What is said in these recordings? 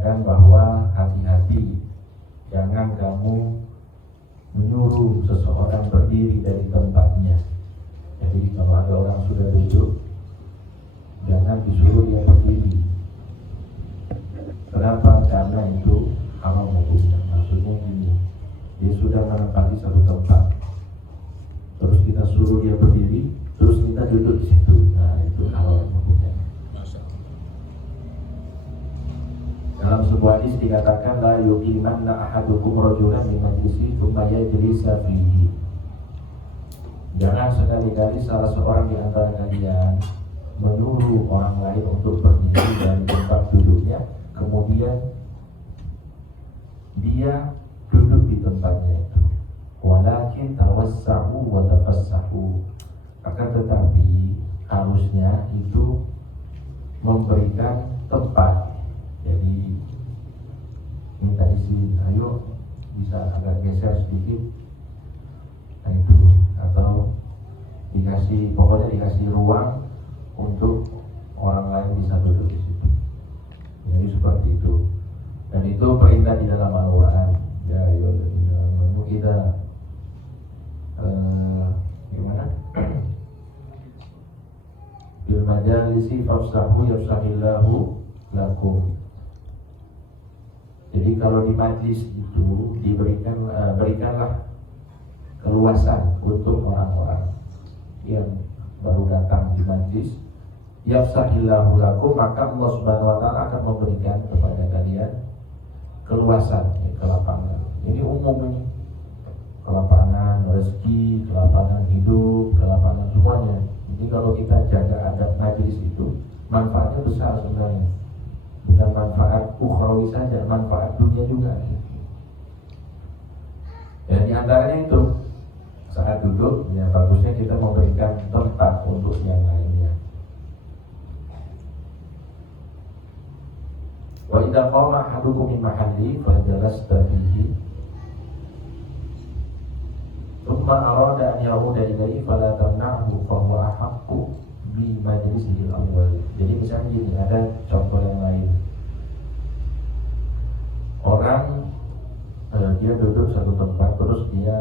mengatakan bahwa hati-hati, jangan kamu menyuruh seseorang berdiri dari tempatnya. Jadi kalau ada orang sudah duduk, jangan disuruh dia berdiri. Kenapa? Karena itu haram hukumnya. Maksudnya gini, dia sudah menempati satu tempat, terus kita suruh dia berdiri, terus kita duduk di situ. Nah, itu haram hukumnya. Dalam sebuah hadis dikatakan la yuqimanna ahadukum rajulan min majlisi thumma yajlisa fihi. Jangan sekali-kali salah seorang di antara kalian menyuruh orang lain untuk berdiri dari tempat duduknya, kemudian dia duduk di tempatnya itu. Walakin tawassahu wa tafassahu. Akan tetapi harusnya itu memberikan tempat. Jadi minta isi, ayo bisa agak geser sedikit, nah itu, atau pokoknya dikasih ruang untuk orang lain bisa duduk di situ. Jadi seperti itu. Dan itu perintah di dalam Al-Quran. Ya, ayo kita gimana? Bil majalisi fafsahu yafsahillahu lakum. Jadi kalau di majlis itu berikanlah keluasan untuk orang-orang yang baru datang di majlis. Yafsahillahu lakum, maka Allah Subhanahu wa taala akan memberikan kepada kalian keluasan, kelapangan. Ini umum ini. Kelapangan rezeki, kelapangan hidup, kelapangan semuanya. Jadi kalau kita jaga adab majlis itu, manfaatnya besar sebenarnya. Bukan manfaat ukhrawi saja, manfaat dunia juga. Dan di antaranya itu, saat duduk, ya bagusnya kita memberikan tempat untuk yang lainnya. Wa idza qama ahadukum min mahalli fajalasta fihi thumma arada an ya'uda ilayhi fala tamna'hu fa huwa ahaqqu di majlisihi al-awwal. Jadi misalnya gini, ada contoh yang lain. Orang dia duduk satu tempat, terus dia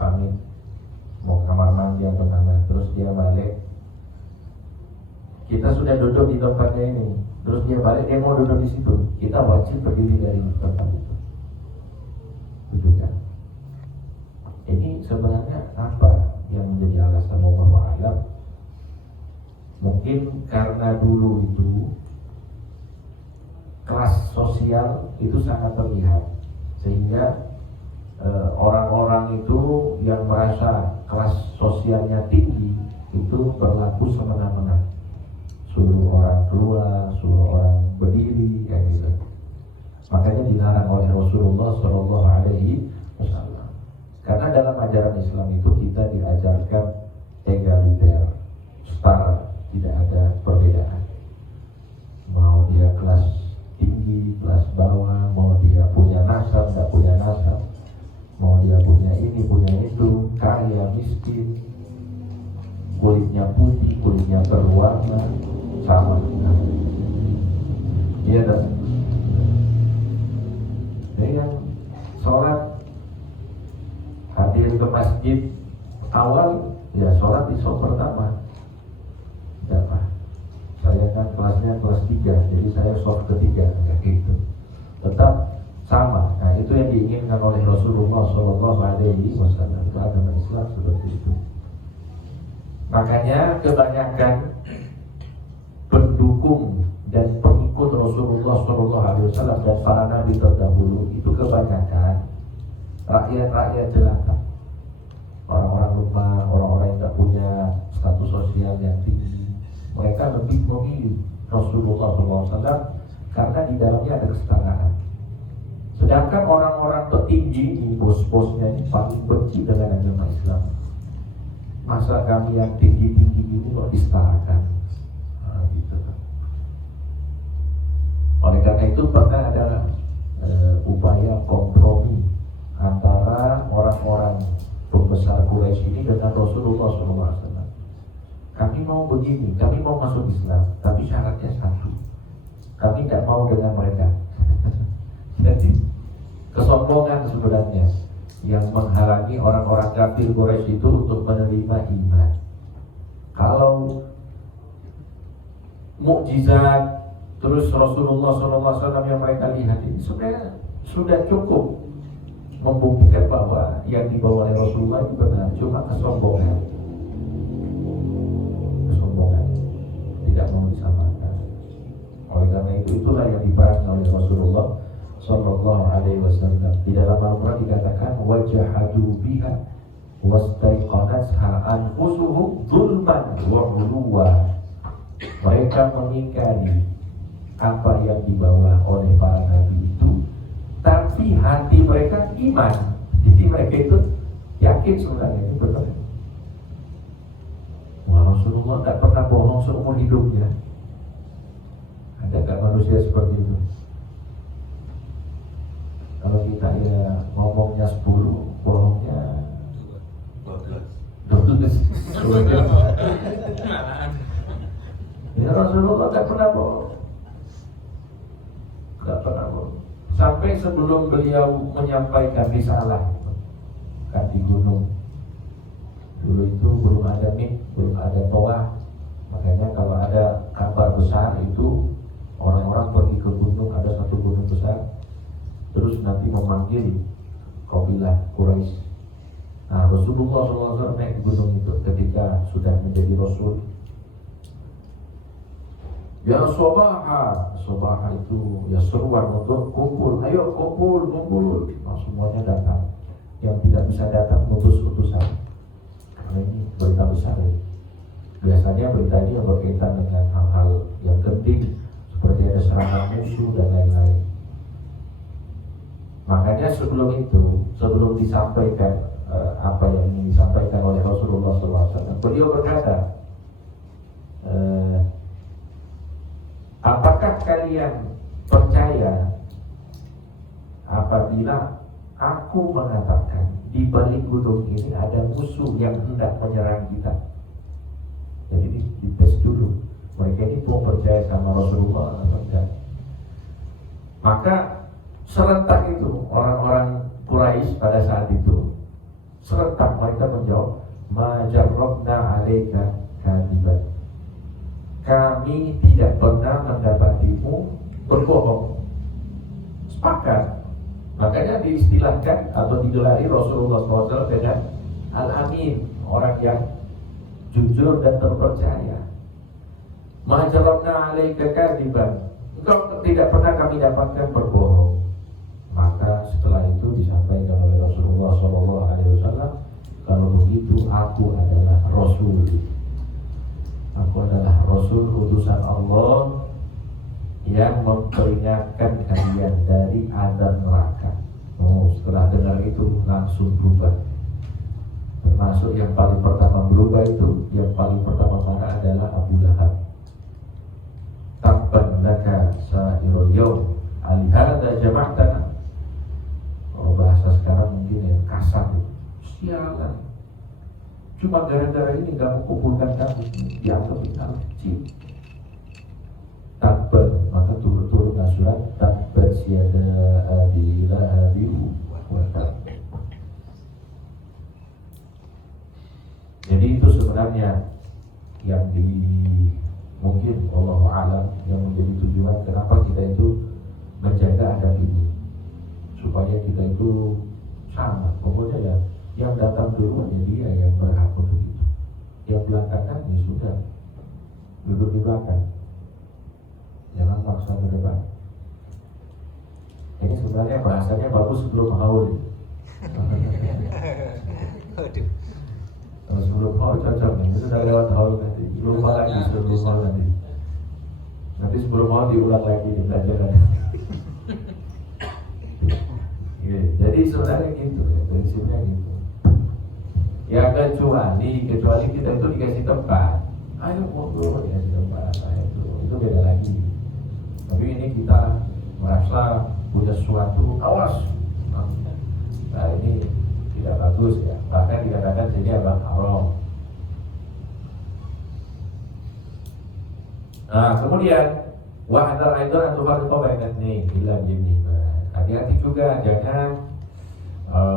pamit mau kamar mandi atau mana, terus dia balik. Kita sudah duduk di tempatnya ini, terus dia balik, dia mau duduk di situ. Kita wajib berdiri dari tempat itu. Dudukkan. Ini sebenarnya apa yang menjadi alasan wallahu a'lam? Mungkin karena dulu itu kelas sosial itu sangat terlihat, sehingga orang-orang itu yang merasa kelas sosialnya tinggi itu berlaku semena-mena, suruh orang keluar, suruh orang berdiri, kayak gitu. Makanya dilarang oleh Rasulullah Shallallahu Alaihi Wasallam. Karena dalam ajaran Islam itu kita diajarkan egaliter, setara, tidak ada perbedaan. Mau dia kelas tinggi, kelas bawah, mau dia punya nasab, tidak punya nasab, mau dia punya ini, punya itu, kaya, miskin, kulitnya putih, kulitnya berwarna, sama. Iya dan yang sholat hadir ke masjid awal, ya sholat di soft pertama. Berapa? Saya kan kelasnya kelas 3, jadi saya soft ketiga, kayak gitu. Tetap sama. Nah itu yang diinginkan oleh Rasulullah Shallallahu Alaihi Wasallam. Agama Islam seperti itu. Makanya kebanyakan pendukung dan pengikut Rasulullah Shallallahu Alaihi Wasallam dan para nabi terdahulu itu kebanyakan rakyat-rakyat jelata, orang-orang lemah, orang-orang yang tidak punya status sosial yang tinggi. Mereka lebih memilih Rasulullah SAW karena di dalamnya ada kesetaraan. Sedangkan orang-orang petinggi, bos-bosnya ini paling benci dengan agama Islam. Masa kami yang tinggi-tinggi ini kok disetarakan? Nah, gitu. Oleh karena itu pernah ada upaya kompromi antara orang-orang pembesar Quraisy ini dengan Rasulullah SAW. Kami mau begini, kami mau masuk Islam, tapi syaratnya satu, kami tidak mau dengan mereka. Jadi kesombongan sebenarnya yang menghalangi orang-orang kafir Quraisy itu untuk menerima iman. Kalau mukjizat terus Rasulullah SAW yang mereka lihat ini sebenarnya sudah cukup membuktikan bahwa yang dibawa oleh Rasulullah itu benar, cuma kesombongan tidak mau disamakan. Oleh karena itulah yang diperangi oleh Rasulullah Sallallahu Alaihi Wasallam. Di dalam Al-Quran dikatakan wajahadu biha wastaiqanatha anfusuhum zulman wa uluwa. Mereka mengingkari apa yang dibawa oleh para nabi itu, tapi hati mereka iman. Jadi mereka itu yakin sebenarnya itu benar. Wah, Rasulullah tak pernah bohong seumur hidupnya. Ada gak manusia seperti itu? Kalau kita ya ngomongnya 10, bohongnya 12. Ya Rasulullah tak pernah bohong. Tak pernah bohong. Sampai sebelum beliau menyampaikan risalah kan di gunung. Dulu itu belum ada mic, belum ada toa. Makanya kalau ada kabar besar itu orang-orang pergi ke gunung, ada satu gunung besar, terus nanti memanggil kabilah Quraisy. Nah, Rasulullah SAW naik ke gunung itu ketika sudah menjadi Rasul. Ya sobaha itu ya seruan untuk kumpul, ayo kumpul. Nah, semuanya datang. Yang tidak bisa datang utus-utusan. Karena ini berita besar ya. Biasanya berita ini yang berkaitan dengan hal-hal yang penting seperti ada serangan musuh dan lain-lain. Makanya sebelum disampaikan apa yang ingin disampaikan oleh Rasulullah SAW, beliau berkata, apakah kalian percaya apabila aku mengatakan di balik gunung ini ada musuh yang hendak menyerang kita? Jadi dites dulu mereka ini mau percaya sama Rasulullah atau tidak. Maka serentak itu orang-orang Quraisy pada saat itu serentak mereka menjawab, ma jarrabna 'alaika kadiban. Kami tidak pernah mendapatimu berbohong. Sepakat. Makanya diistilahkan atau digelari Rasulullah SAW dengan Al-Amin, orang yang jujur dan terpercaya. Ma jarrabna 'alaika kadiban. Engkau tidak pernah kami dapatkan berbohong. Maka setelah itu disampaikan oleh Rasulullah SAW, kalau begitu aku adalah Rasul. Aku adalah Rasul utusan Allah yang memperingatkan kalian dari azab neraka. Setelah dengar itu langsung berubah. Termasuk yang paling pertama berubah itu, yang paling pertama mana adalah Abu Lahab. Tabban laka sa'irul yawm alihada jama'tana. Kalau bahasa sekarang mungkin ya kasar, sialan. Cuma gara-gara ini gak mau kumpulkan kamu, dianggap hal kecil. Tabban, maka turun surat tabban siyada abi lahabin wa tab. Jadi itu sebenarnya yang mungkin Allahu a'lam yang menjadi tujuan kenapa kita itu menjaga adab ini, supaya kita itu sama. Pokoknya ya yang datang duluan ya dia yang berhak untuk itu. Yang belakangan ya sudah duduk di belakang, jangan maksa ke depan. Ini sebenarnya bahasanya bagus sebelum haul. Kalau sebelum haul cocok nih, itu sudah lewat haul nanti. Lupa lagi sebelum haul nanti. Nanti sebelum haul diulang lagi di pelajaran. Jadi sebenarnya gitu ya, prinsipnya gitu. Ya kecuali kita itu dikasih tempat, ayo ngobrol dikasih tempat, itu beda lagi. Tapi ini kita merasa punya sesuatu, awas, nah ini tidak bagus ya. Bahkan dikatakan sini adalah haram. Nah kemudian wahdar aidan atau farqo bainan nih bilang gini, hati-hati juga jangan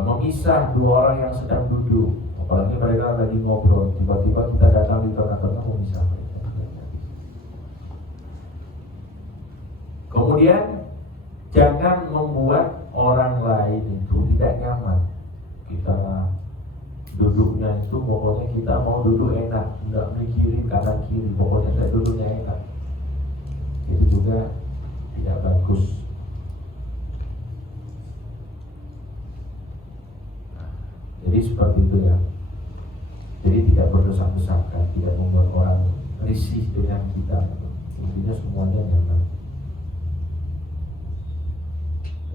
memisah dua orang yang sedang duduk, apalagi mereka lagi ngobrol, tiba-tiba kita datang di tengah-tengah memisah mereka. Kemudian jangan membuat orang lain itu tidak nyaman. Kita duduknya itu pokoknya kita mau duduk enak, nggak mikirin kanan kiri, pokoknya saya duduknya enak. Itu juga tidak bagus. Jadi seperti itu ya. Jadi tidak berdesak-desakan, tidak membuat orang risih dengan kita. Intinya semuanya nyaman.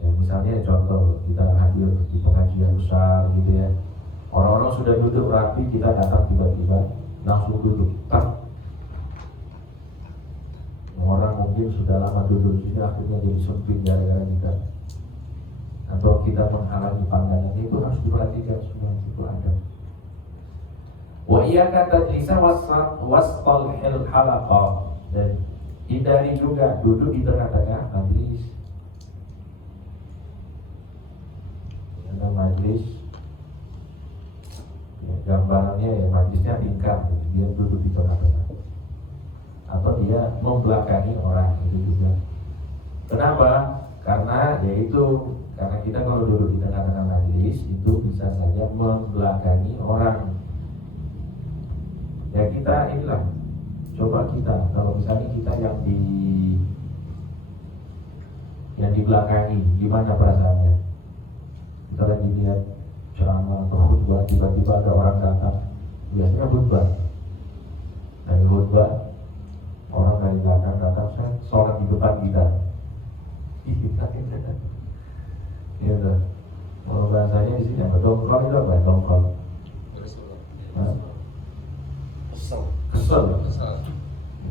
Ya, misalnya contoh kita hadir di pengajian besar gitu ya. Orang-orang sudah duduk rapi, kita datang tiba-tiba langsung duduk. Tak. Orang mungkin sudah lama duduk di sini akhirnya jadi sempit gara-gara kita. Atau kita menghalangi pandangan, itu harus diperhatikan semua, itu ada. Wa iyyaka tajlisa wastal halaqah, dan hindari juga duduk di tengah-tengah majlis. Karena majlis ya, gambarannya ya majlisnya tingkat, dia duduk di tengah-tengah. Atau dia membelakangi orang, itu juga. Kenapa? Karena kita kalau duduk di tengah-tengah majlis itu bisa saja membelakangi orang. Ya kita inilah, coba kita kalau misalnya kita yang dibelakangi, gimana perasaannya? Kita lagi lihat ceramah atau khutbah, tiba-tiba ada orang datang, biasanya khutbah. Dari khutbah, orang dari belakang datang, saya sholat di depan kita. Gitu. Kalau bahasanya di sini apa? Dongkol itu apa? Dongkol. Kesel.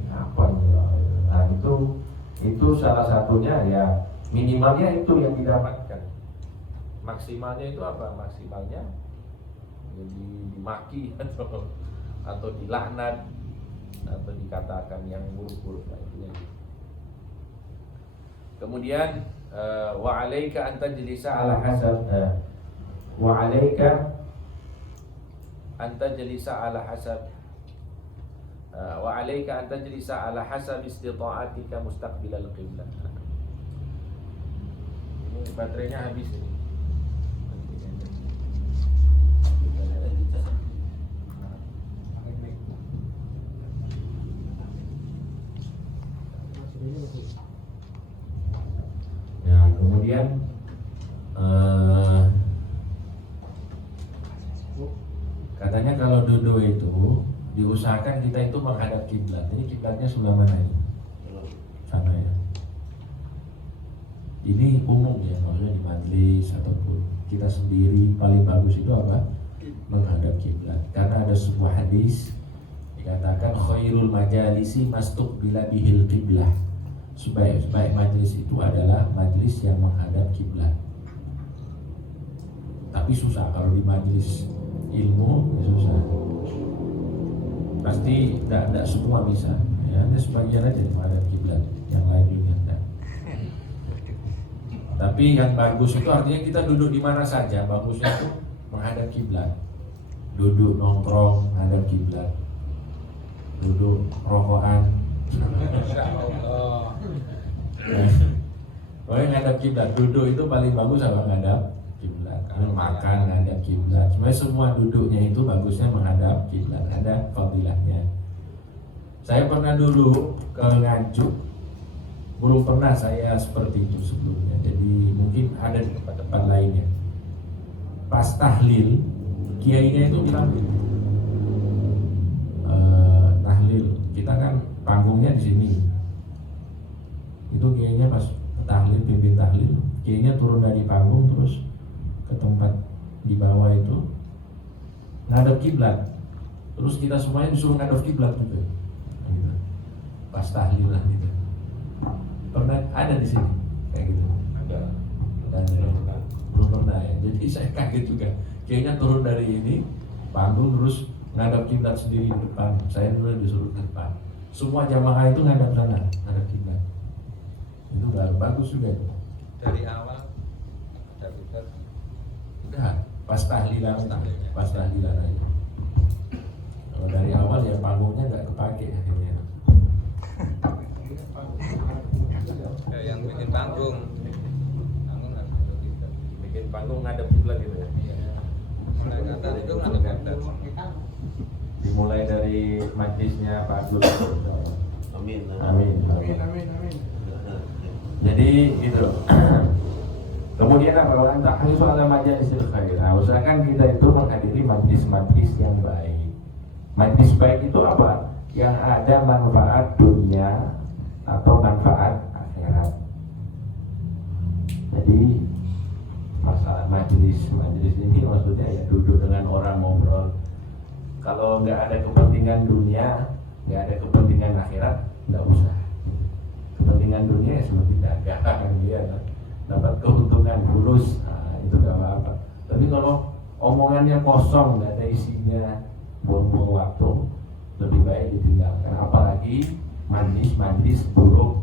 Apa ini? Nah itu salah satunya ya, minimalnya itu yang didapatkan. Maksimalnya itu apa? Maksimalnya jadi dimaki atau dilaknat atau dikatakan yang buruk-buruk lah itu. Kemudian wa 'alaika an tajlisa 'ala hasab wa 'alaika an tajlisa 'ala hasab wa 'alaika an tajlisa 'ala hasab istita'atika mustaqbilal qiblah. Ini baterainya habis ini. Ya, kemudian katanya kalau duduk itu diusahakan kita itu menghadap kiblat. Ini kiblatnya sebelah mana ini? Sana ya. Ini umum ya, maksudnya di majlis ataupun kita sendiri paling bagus itu apa? Menghadap kiblat. Karena ada sebuah hadis dikatakan khairul majalisi mastuqbila bihil qiblah. Sebaik majlis itu adalah majlis yang menghadap kiblat. Tapi susah kalau di majlis ilmu, ya susah. Pasti tidak semua bisa. Ya, ada sebagian aja yang menghadap kiblat, yang lain juga tidak. Tapi yang bagus itu artinya kita duduk di mana saja, bagusnya itu menghadap kiblat. Duduk nongkrong menghadap kiblat. Duduk rokokan. Pokoknya ngadap kiblat. Duduk itu paling bagus apa ngadap kiblat. Makan ngadap kiblat. Sebenarnya semua duduknya itu bagusnya menghadap kiblat. Ada fadilahnya. Saya pernah dulu ke Nganjuk, belum pernah saya seperti itu sebelumnya. Jadi mungkin ada di tempat-tempat lainnya. Pas tahlil, kiainya itu bilang tahlil, kita kan panggungnya di sini. Itu kiainya pas tahlil, pimpin tahlil, kiainya turun dari panggung terus ke tempat di bawah itu ngadep kiblat. Terus kita semuanya disuruh ngadep kiblat juga. Gitu. Pas tahlil lah gitu. Pernah ada di sini kayak gitu? Ada. Belum pernah ya. Jadi saya kaget juga. Kiainya turun dari ini panggung terus ngadep kiblat sendiri di depan. Saya dulu disuruh ke depan. Semua jamaah itu ngadep sana, ngadep kiblat. Itu bagus juga itu. Dari awal Udah, pas tahlilan aja. Kalau dari awal ya panggungnya nggak kepake akhirnya. Yang bikin panggung Bikin panggung ngadep kiblat gitu ya. mulai ngatar itu ngadep kiblat. Dimulai dari majlisnya Pak Agus. Amin. Amin. Jadi gitu. Kemudian apa? Tahrisu ala majalisil khair. Nah, usahakan kita itu menghadiri majlis-majlis yang baik. Majlis baik itu apa? Yang ada manfaat dunia atau manfaat akhirat. Jadi masalah majlis ini maksudnya ya duduk dengan orang ngobrol. Kalau nggak ada kepentingan dunia, nggak ada kepentingan akhirat, nggak usah. Kepentingan dunia ya seperti dagang dia dapat keuntungan fulus, nah, itu nggak apa-apa. Tapi kalau omongannya kosong, nggak ada isinya, buang-buang waktu, lebih baik ditinggalkan. Apalagi majlis buruk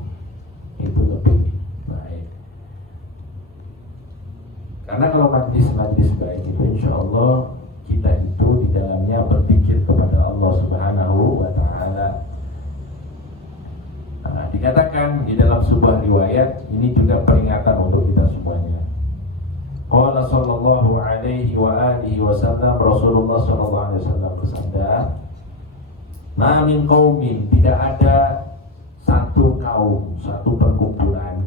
itu lebih baik. Karena kalau majlis baik itu insya Allah kita itu di dalamnya berpikir kepada Allah Subhanahu wa Ta'ala. Nah, dikatakan di dalam sebuah riwayat ini juga peringatan untuk kita semuanya. Qala sallallahu alaihi wa alihi wasallam, Rasulullah sallallahu alaihi wasallam bersabda, "Ma min qaumin," tidak ada satu kaum, satu perkumpulan,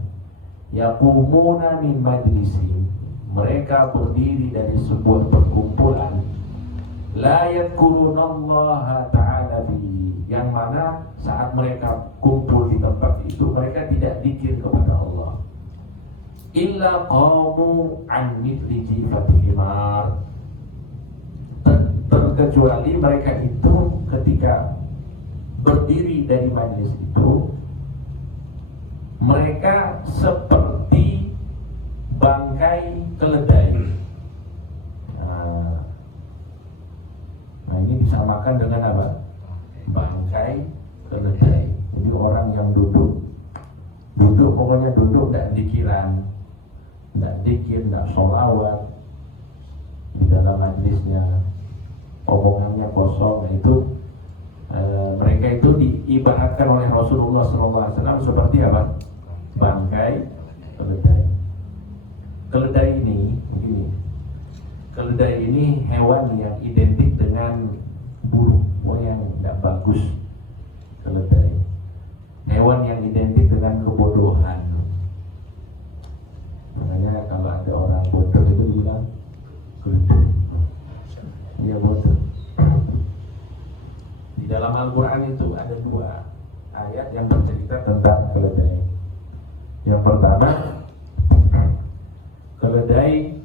yaqumuna min majlisi, mereka berdiri dari sebuah perkumpulan, la yadhkurunallaha ta'ala fihi, yang mana saat mereka kumpul di tempat itu mereka tidak zikir kepada Allah, illa qamu an mithli jifatil himar, terkecuali mereka itu ketika berdiri dari majelis itu mereka seperti bangkai keledai. Nah ini disamakan dengan apa? Bangkai keledai. Jadi orang yang duduk pokoknya duduk, tidak dikiran, tidak dikir, tidak sholawat di dalam majlisnya, omongannya kosong. Nah, itu mereka itu diibaratkan oleh Rasulullah SAW seperti apa? Bangkai keledai. Keledai ini hewan yang identik dengan buruk, yang tidak bagus. Keledai hewan yang identik dengan kebodohan. Makanya kalau ada orang bodoh itu dibilang keledai, dia bodoh. Di dalam Al-Quran itu ada dua ayat yang bercerita tentang keledai. Yang pertama, keledai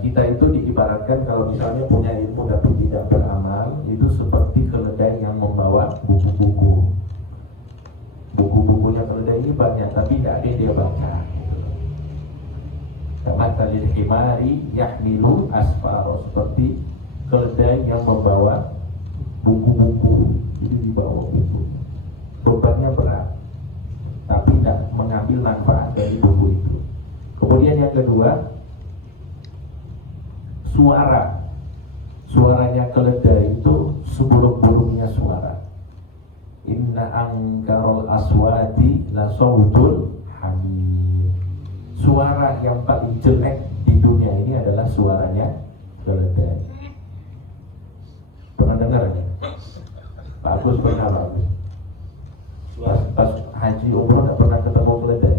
kita itu diibaratkan kalau misalnya punya ilmu tapi tidak beramal, itu seperti keledai yang membawa buku-buku. Buku-bukunya keledai ini banyak tapi tidak ada yang dia baca. Kamatsalil himari yahmilu asfara, seperti keledai yang membawa buku-buku. Jadi dibawa buku, bebannya berat tapi tidak mengambil manfaat dari buku itu. Kemudian yang kedua, suaranya keledai itu seburuk-buruknya suara. Inna angkarul aswati la sautul hamid. Suara yang paling jelek di dunia ini adalah suaranya keledai. Pernah dengar ya? Pak Agus pernah, Pak Agus? Pas haji umroh tidak pernah ketemu keledai?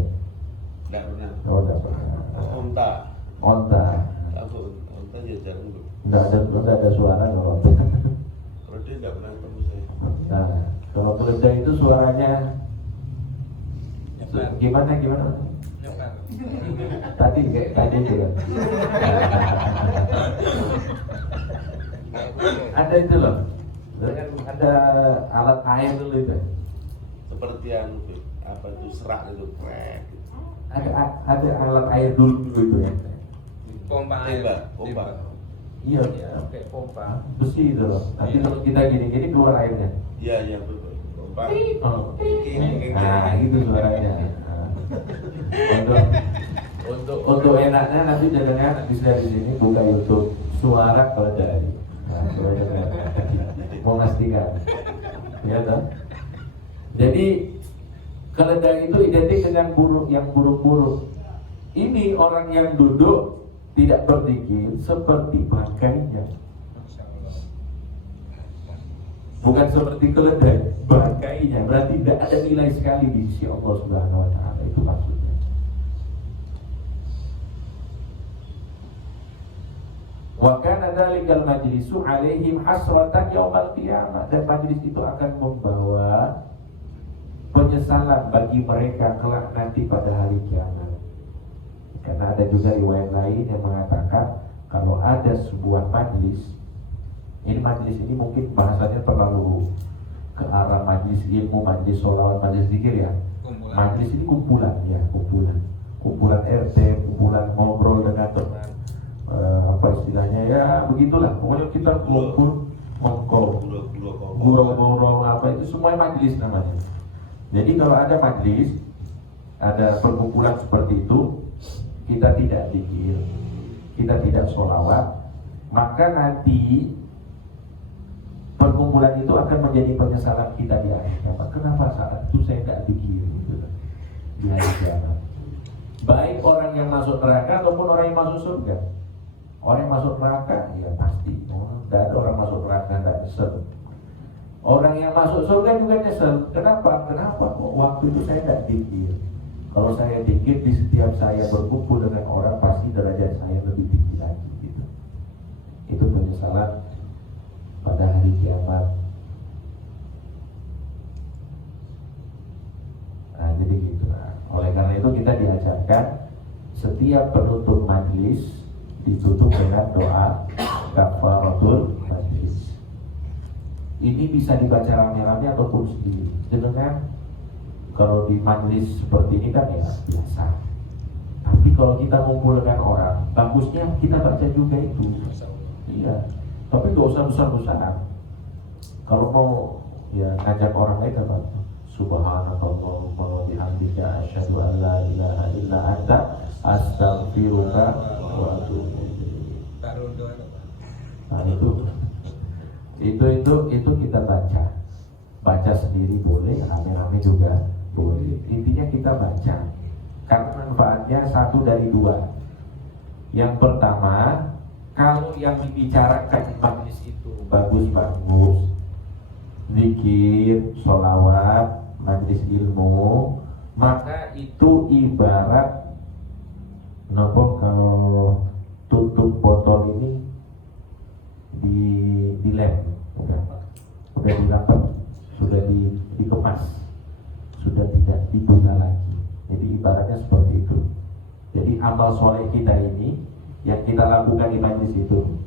Tidak pernah. Oh, tidak pernah. Onta. Onta ya jarang tuh. Tidak ada suara kalau onta. Kalau dia tidak pernah ketemu saya. Nah, kalau keledai itu suaranya gimana? Tadi itu kan. Ada itu loh. Ada alat air dulu itu. Seperti yang apa itu serak itu krek. Ada alat air dulu itu ya. Pompa air. Pompa. Iya, kayak pompa besi itu loh. Nanti kalau kita gini keluar airnya. Iya betul. Pompa. Oh. King. Nah, itu suaranya. Untuk Anak nanti jangan bisa di sini buka YouTube suara keledai. Nah, mau ngasihkan, ya kan? Jadi keledai itu identik dengan burung yang buruk-buruk. Ini orang yang duduk tidak berzikir seperti bangkainya. Bukan seperti keledai, bangkainya. Berarti tidak ada nilai sekali di sisi Allah Subhanahu wa taala, itu maksudnya. Wa kana dzalikal majlisu 'alaihim hasratan yaumal qiyamah, dan majlis itu akan membawa penyesalan bagi mereka kelak nanti pada hari kiamat. Karena ada juga riwayat lain yang mengatakan kalau ada sebuah majlis, ini mungkin bahasanya terlalu ke arah majlis ilmu, majlis sholawat, majlis zikir ya. Majlis ini kumpulan ya, kumpulan RT, kumpulan ngobrol dengan teman, apa istilahnya ya begitulah. Pokoknya kita kumpul gurau-gurau apa itu semua majlis namanya. Jadi kalau ada majlis, ada perkumpulan seperti itu, kita tidak zikir, kita tidak sholawat, maka nanti perkumpulan itu akan menjadi penyesalan kita di akhir kiamat. Kenapa saat itu saya tidak zikir gitu di hari kiamat? Baik orang yang masuk neraka ataupun orang yang masuk surga. Orang yang masuk neraka ya pasti, tidak ada orang masuk neraka tidak nyesel. Orang yang masuk surga juga nyesel. Kenapa? Kok waktu itu saya tidak zikir. Kalau saya zikir, di setiap saya berkumpul dengan orang, pasti derajat saya lebih tinggi lagi gitu. Itu penyesalan pada hari kiamat. Nah, jadi gitu. Oleh karena itu kita diajarkan setiap penutup majlis ditutup dengan doa kafaratul majlis. Ini bisa dibaca rame-rame ataupun sendiri. Dengan kalau di majlis seperti ini kan ya biasa. Tapi kalau kita ngumpul dengan orang, bagusnya kita baca juga itu. Iya. Tapi gak usah besar-besaran. Kalau mau ya ngajak orang lain apa? Subhanallah wa bihamdika asyhadu an la ilaha illa anta astaghfiruka wa atubu ilaik. Nah itu kita baca sendiri boleh, rame-rame juga boleh. Intinya kita baca karena manfaatnya satu dari dua. Yang pertama, kalau yang dibicarakan di majlis itu bagus-bagus, zikir, sholawat, majlis ilmu, maka itu ibarat kalau tutup botol ini dilem, udah dilapet, sudah dikemas, sudah tidak diguna lagi. Jadi ibaratnya seperti itu. Jadi amal soleh kita ini yang kita lakukan di majlis itu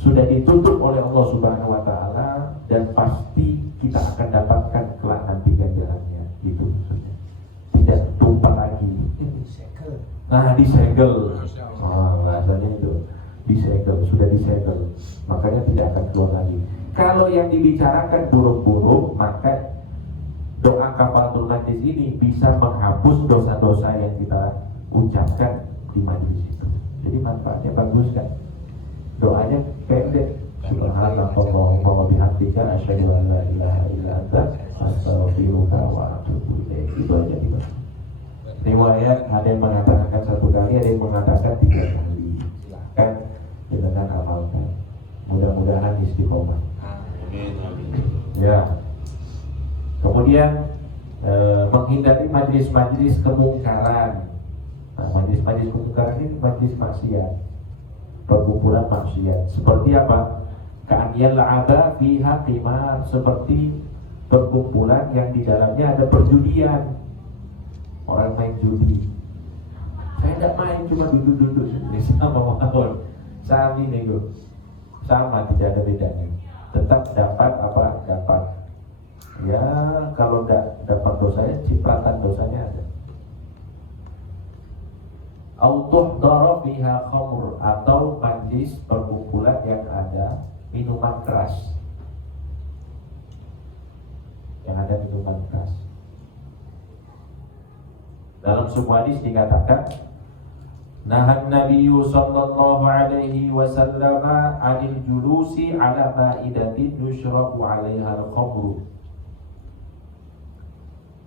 sudah ditutup oleh Allah Subhanahu wa taala, dan pasti kita akan dapatkan kelak nanti ganjarannya. Gitu maksudnya. Tidak tumpah lagi. Nah, disegel. Bahasanya itu. Disegel, sudah disegel. Makanya tidak akan keluar lagi. Kalau yang dibicarakan buruk-buruk, maka doa kafaratul majlis ini bisa menghapus dosa-dosa yang kita ucapkan di majlis itu. Jadi manfaatnya bagus kan. Doanya pendek. Subhanallah wa bihamdika asyhadu an la ilaha illa anta astaghfiruka wa atubu ilaik. Itu aja gitu. Riwayat ada yang mengatakan 1 kali, ada yang mengatakan 3 kali. Silakan silakan amalkan. Mudah-mudahan istiqomah. Ya. Kemudian menghindari majlis-majlis kemungkaran. Nah, majlis-majlis kemungkaran ini majlis maksiat, perkumpulan maksiat. Seperti apa? Ka'aniyal la'aba fiha qimar, seperti perkumpulan yang di dalamnya ada perjudian. Orang main judi. Saya tidak main, cuma duduk-duduk sendiri sama mawon. Sami nego. Sama, tidak ada bedanya. Tetap dapat apa? Dapat. Ya, kalau tidak dapat dosanya, cipratan dosanya ada. Autuh doro biha khamr, atau majlis perkumpulan yang ada minuman keras. Yang ada minuman keras. Dalam sebuah hadis dikatakan Nahan Nabiyyu sallallahu alaihi wasallam anil julusi ala ma'idatin yushrabu 'alaiha al-khamru.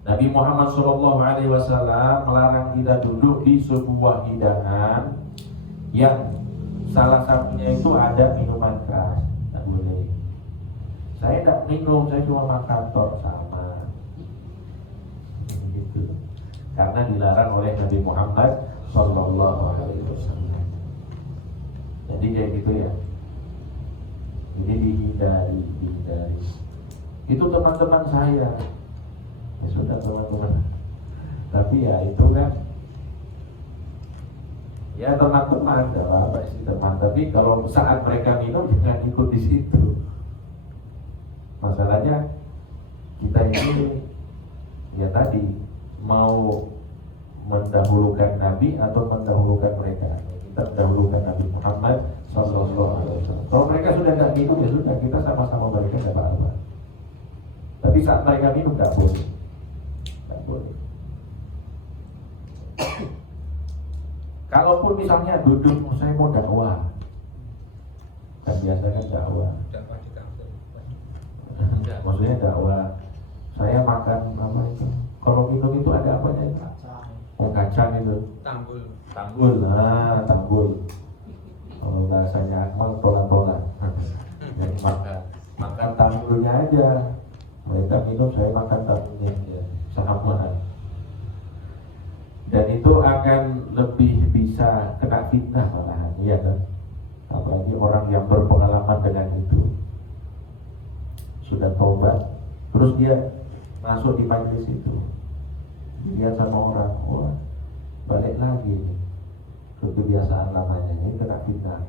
Nabi Muhammad sallallahu alaihi wasallam melarang kita duduk di sebuah hidangan yang salah satunya itu ada minuman keras. Tidak boleh. Saya tidak minum, saya cuma makan tok sama. Gitu. Karena dilarang oleh Nabi Muhammad sallallahu alaihi wasallam. Jadi kayak gitu ya. Jadi dihindari. Itu teman-teman saya. Ya sudah teman-teman. Tapi ya itu kan. Ya teman-teman, tidak apa sih teman. Tapi kalau saat mereka minum jangan ikut di situ. Masalahnya kita ini ya tadi mau mendahulukan Nabi atau mendahulukan mereka. Kita mendahulukan Nabi Muhammad sallallahu alaihi wasallam. Kalau mereka sudah tidak minum ya sudah, kita sama-sama mereka tidak apa-apa. Tapi saat mereka minum tidak boleh. Tidak boleh. Kalaupun misalnya duduk, saya mau dakwah, kan biasa kan dakwah. Dakwah di kampung. Enggak, maksudnya dakwah. Saya makan apa itu? Kalau minum itu ada apanya itu? Oh, kacang itu. Tanggul. Tanggul, tanggul. Kalau bahasanya Akmal tola-tola. Jadi makan tanggulnya aja. Mereka minum, saya makan tanggulnya aja. Samaan. Dan itu akan lebih bisa kena fitnah malahan, iya kan? Apalagi orang yang berpengalaman dengan itu, sudah taubat, terus dia masuk di majelis itu, dilihat sama orang, wah balik lagi nih ke kebiasaan lamanya, ini kena fitnah.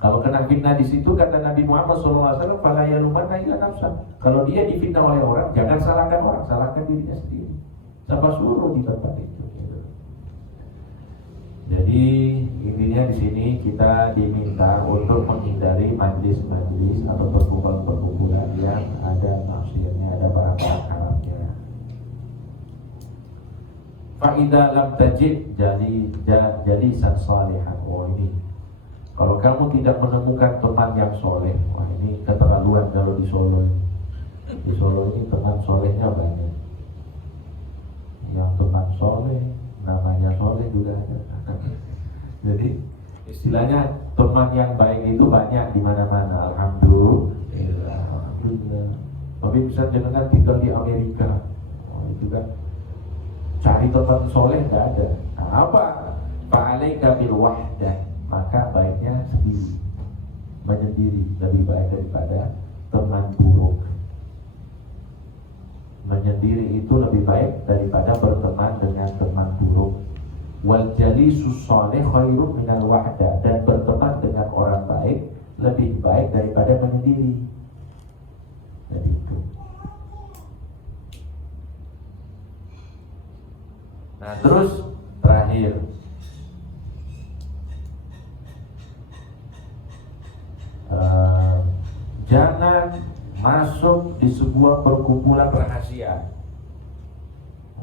Kalau kena fitnah di situ kata Nabi Muhammad SAW, fala yalumanna illa nafsah. Kalau dia difitnah oleh orang, jangan salahkan orang, salahkan dirinya sendiri. Siapa suruh di tempat itu? Jadi intinya di sini kita diminta untuk menghindari majlis-majlis atau perkumpulan-perkumpulan yang ada maksiatnya, ada barang-barang haramnya. Faidah lam tajid jadi san salihan. Oh ini, kalau kamu tidak menemukan teman yang soleh, wah ini keterlaluan kalau di Solo. Di Solo ini teman solehnya banyak. Yang teman soleh, namanya soleh juga ada. Jadi istilahnya teman yang baik itu banyak di mana-mana. Alhamdulillah. Tapi bisa jenengan tinggal di Amerika, oh, itu kan cari teman soleh nggak ada. Nah, apa? Fa'alaika bil wahdah, maka baiknya sendiri, menyendiri lebih baik daripada teman buruk. Menyendiri itu lebih baik daripada berteman dengan teman buruk. Wal jalisus salih khairun minal wahda, dan berteman dengan orang baik lebih baik daripada menyendiri. Jadi itu. Nah terus terakhir, jangan masuk di sebuah perkumpulan rahasia.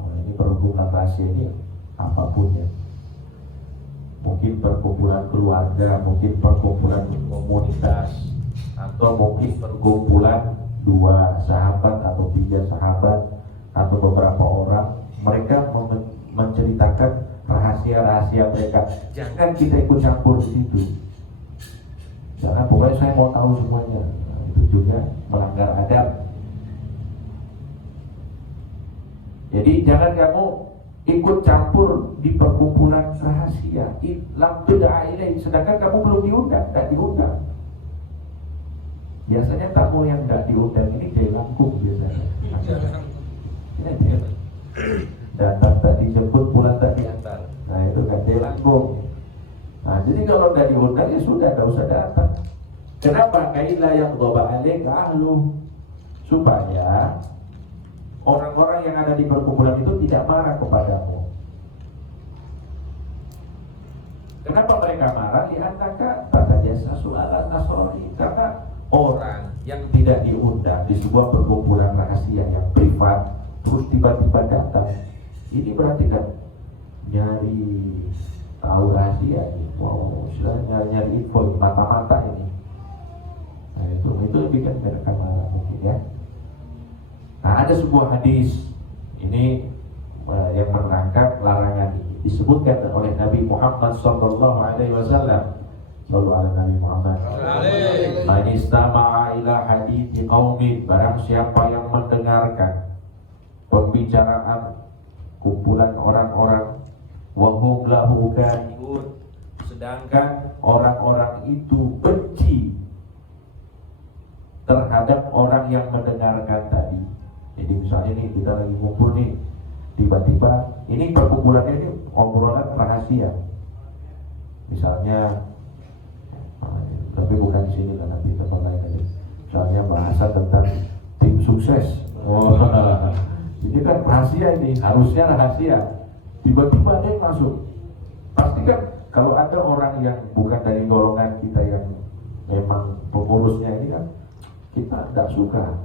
Oh, ini perkumpulan rahasia ini apapun ya. Mungkin perkumpulan keluarga, mungkin perkumpulan komunitas, atau mungkin perkumpulan 2 sahabat atau 3 sahabat atau beberapa orang. Mereka menceritakan rahasia-rahasia mereka. Jangan kita ikut campur di situ. Jangan pokoknya saya mau tahu semuanya. Nah, itu juga melanggar adab. Jadi jangan kamu ikut campur di perkumpulan rahasia. Lam tud'a ilaih, sedangkan kamu belum diundang, tidak diundang. Biasanya tamu yang tidak diundang ini jelangkung biasanya. Ya, dia datang tak dijemput, pulang tak diantar. Nah itu kan jelangkung. Nah jadi kalau tidak diundang ya sudah, tidak usah datang. Kenapa? Kaila yang dhoba alaik ahlu, supaya orang-orang yang ada di perkumpulan itu tidak marah kepadamu. Kenapa mereka marah? Lihatlah pada jasa su'alan nasrani. Karena orang yang tidak diundang di sebuah perkumpulan rahasia yang privat terus tiba-tiba datang, ini berarti kan nyari nyari info mata-mata ini. Nah, itu bikin mereka marah mungkin ya. Nah, ada sebuah hadis ini yang menerangkan larangan ini. Disebutkan oleh Nabi Muhammad sallallahu alaihi wasallam. Sallallahu alaihi Nabi Muhammad. Man istama'a ila hadithi qaumin, barang siapa yang mendengarkan pembicaraan kumpulan orang-orang wa hum lahu karihun, sedangkan orang-orang itu benci terhadap orang yang mendengarkan tadi. Jadi misalnya nih kita lagi ngumpul nih, tiba-tiba ini perkumpulannya ini obrolan rahasia. Misalnya, tapi bukan di sini kan, nanti tempat lain aja. Misalnya bahasa tentang tim sukses. Oh, ini kan rahasia ini, harusnya rahasia. Tiba-tiba ada yang masuk. Pasti kan kalau ada orang yang bukan dari golongan kita yang memang pengurusnya ini kan, kita tidak suka.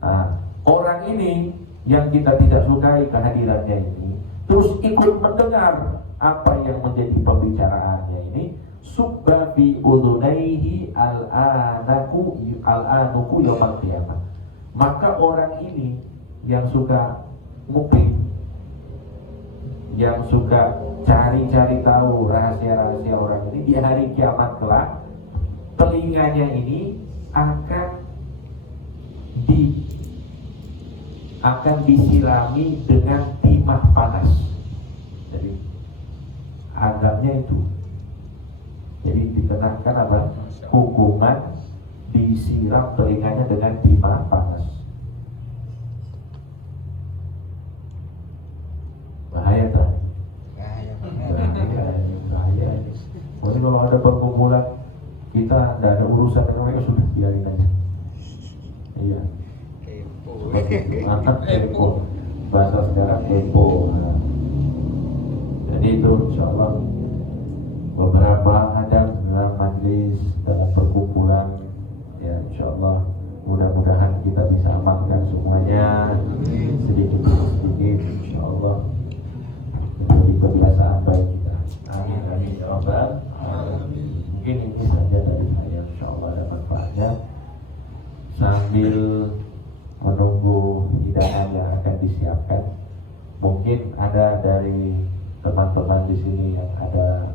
Nah, orang ini yang kita tidak sukai kehadirannya ini, terus ikut mendengar apa yang menjadi pembicaraannya ini, subba fi udhunaihi al-anuku yaumil qiyamah. Maka orang ini yang suka nguping, yang suka cari-cari tahu rahasia-rahasia orang ini, di hari kiamat kelak telinganya ini akan disilami dengan timah panas. Jadi adabnya itu. Jadi dikenakan apa? Hukuman disiram telinganya dengan timah panas. Bahaya tak? Bahaya. Mungkin kalau ada perkumpulan kita tidak ada urusan dengan mereka, sudah biarin aja. Iya. Anak kepo, bahasa sekarang kepo. Nah, jadi itu insyaallah beberapa ada dalam majlis, dalam perkumpulan, ya insyaallah mudah-mudahan kita bisa amalkan semuanya sedikit demi sedikit, insyaallah menjadi kebiasaan baik kita. Amin amin ya rabbal alamin. Mungkin ini saja dari saya, insyaallah ada manfaatnya. Sambil menunggu hidangan yang akan disiapkan, mungkin ada dari teman-teman di sini yang ada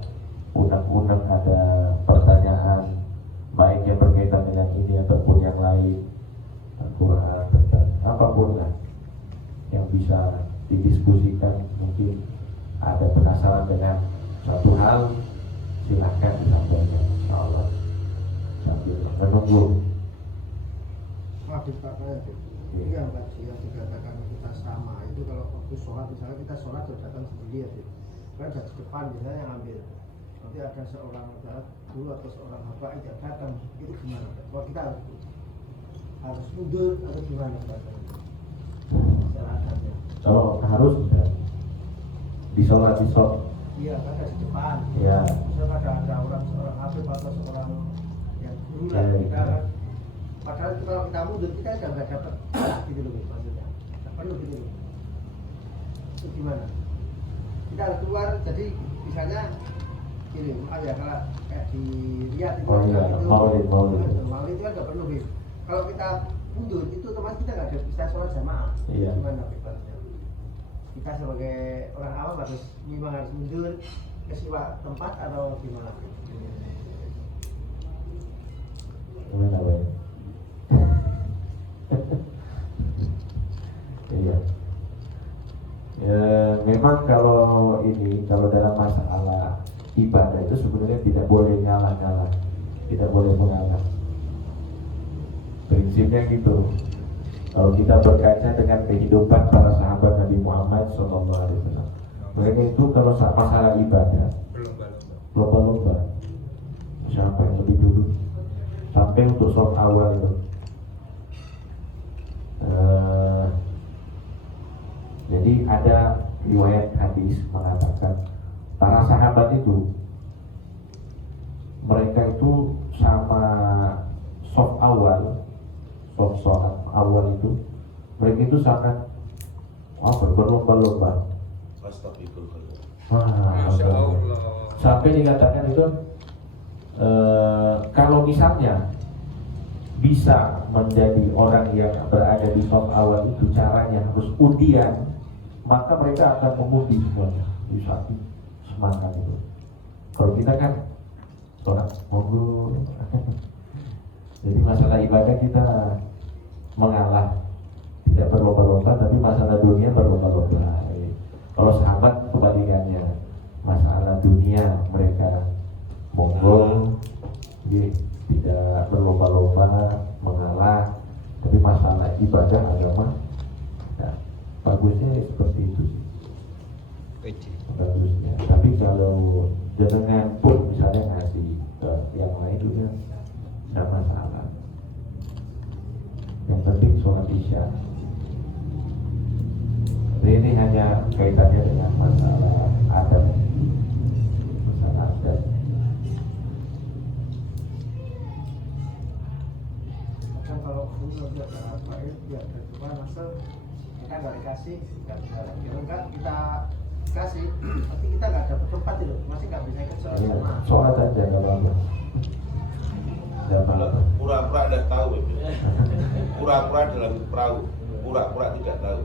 unek-unek, ada pertanyaan baik yang berkaitan dengan ini ataupun yang lain, Al-Quran, tentang apapun lah yang bisa didiskusikan. Mungkin ada penasaran dengan suatu hal, silahkan disampaikan, insyaallah sambil menunggu. Habis Pak saya ini yang tadi yang dikatakan kita sama itu, kalau waktu sholat misalnya kita sholat sudah datang sendiri ya, kan dari depan biasanya yang ambil, nanti ada seorang guru atau seorang bapak yang tidak datang, itu gimana? Kalau kita harus mundur atau gimana Pak? Secara adabnya. Kalau harus di sholat Iya, kan dari depan. ya. Misalnya ada seorang habib atau seorang yang guru lah, kita kan. Padahal kalau kita mundur kita sudah nggak dapat gitu loh maksudnya, nggak perlu gitu loh. Itu gimana? Kita harus keluar, jadi misalnya gini, maaf ya, kalau kayak di Riyadh itu, Maulid itu kan nggak perlu gitu. Kalau kita mundur itu otomatis kita nggak bisa sholat jamaah. Iya. Gimana bebasnya? Kita sebagai orang awam memang harus mundur ke sebuah tempat atau gimana? Gimana Pak? Iya. Ya, memang kalau dalam masalah ibadah itu sebenarnya tidak boleh ngalah-ngalah, tidak boleh mengalah. Prinsipnya gitu. Kalau kita berkaca dengan kehidupan para sahabat Nabi Muhammad SAW, mereka itu kalau masalah ibadah lomba-lomba, siapa yang lebih dulu, sampai untuk sholat awal itu. Jadi ada riwayat hadis mengatakan para sahabat itu, mereka itu sama sholat awal, sholat awal itu mereka itu sangat berlomba-lomba. Astagfirullah. Masya Allah. Sampai dikatakan itu kalau misalnya bisa menjadi orang yang berada di soft awal itu caranya harus undian, maka mereka akan mengundi semuanya di satu semangat itu. Kalau kita kan sholat monggo. Jadi masalah ibadah kita mengalah, tidak berlomba-lomba, tapi masalah dunia berlomba-lomba. Kalau sahabat kebalikannya, masalah dunia mereka monggo, tidak berlomba-lomba, mengalah, tapi masalah ibadah agama, ya, bagusnya seperti itu sih. Bagusnya. Tapi kalau jenengan pun misalnya ngasih ke yang lain juga tidak masalah. Yang penting sholat isya. Ini hanya kaitannya dengan masalah adat, masalah adat. Kan kalau dulu udah berapa ya cuma asal kita nggak dikasih, nggak bisa lagi. Kan kita kasih, tapi kita nggak dapat tempat itu, masih nggak bisa ikut sholat Ya, jamaah. sholat aja nggak apa-apa. Nggak apa-apa. Pura-pura tidak tahu itu. Pura-pura dalam perahu, pura-pura tidak tahu.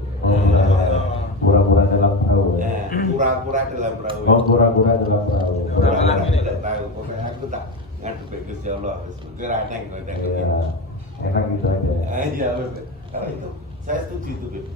Pura-pura dalam perahu. Ya, pura-pura dalam perahu. Oh, pura-pura dalam perahu. Pura-pura tidak tahu. Pokoknya aku tak ngadu ke Gusti Allah. Kira neng kau Ya, enak gitu aja. Iya, Beb. Kalau itu saya setuju itu, Beb.